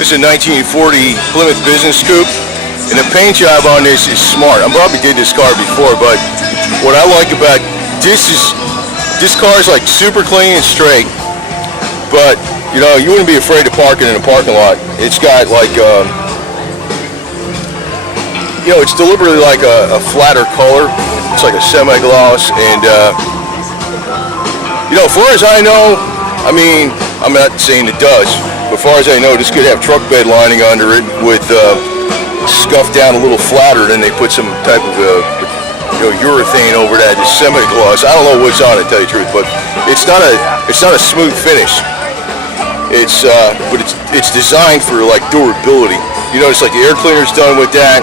This is a 1940 Plymouth Business Coupe, and the paint job on this is smart. I probably did this car before, but what I like about this is this car is like super clean and straight, but you know, you wouldn't be afraid to park it in a parking lot. It's got like, you know, it's deliberately like a flatter color. It's like a semi-gloss, and you know, as far as I know, I mean, I'm not saying it does, but as far as I know, this could have truck bed lining under it with scuffed down a little flatter, then they put some type of you know, urethane over that, just semi-gloss. I don't know what's on it, to tell you the truth, but it's not a smooth finish. But it's designed for like durability. You notice like the air cleaner's done with that.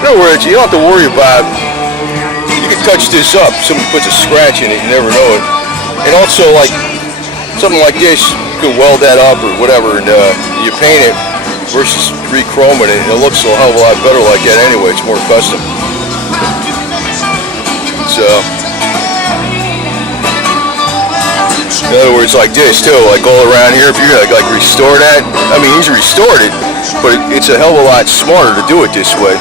In other words, you don't have to worry about. You can touch this up. Somebody puts a scratch in it, you never know it. And also like something like this, you can weld that up or whatever, and you paint it versus re-chroming it, and it looks a hell of a lot better like that anyway. It's more custom. So, in other words, like this too, like all around here, if you're like restore that, I mean, he's restored it, but it's a hell of a lot smarter to do it this way.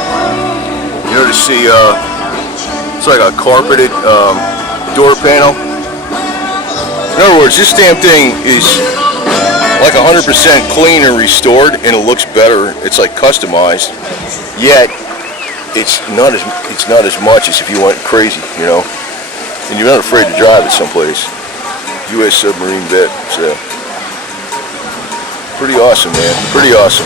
You notice it's like a carpeted door panel. In other words, this damn thing is like 100% clean and restored, and it looks better. It's like customized, yet it's not as much as if you went crazy, you know. And you're not afraid to drive it someplace. U.S. submarine vet, so pretty awesome, man. Pretty awesome.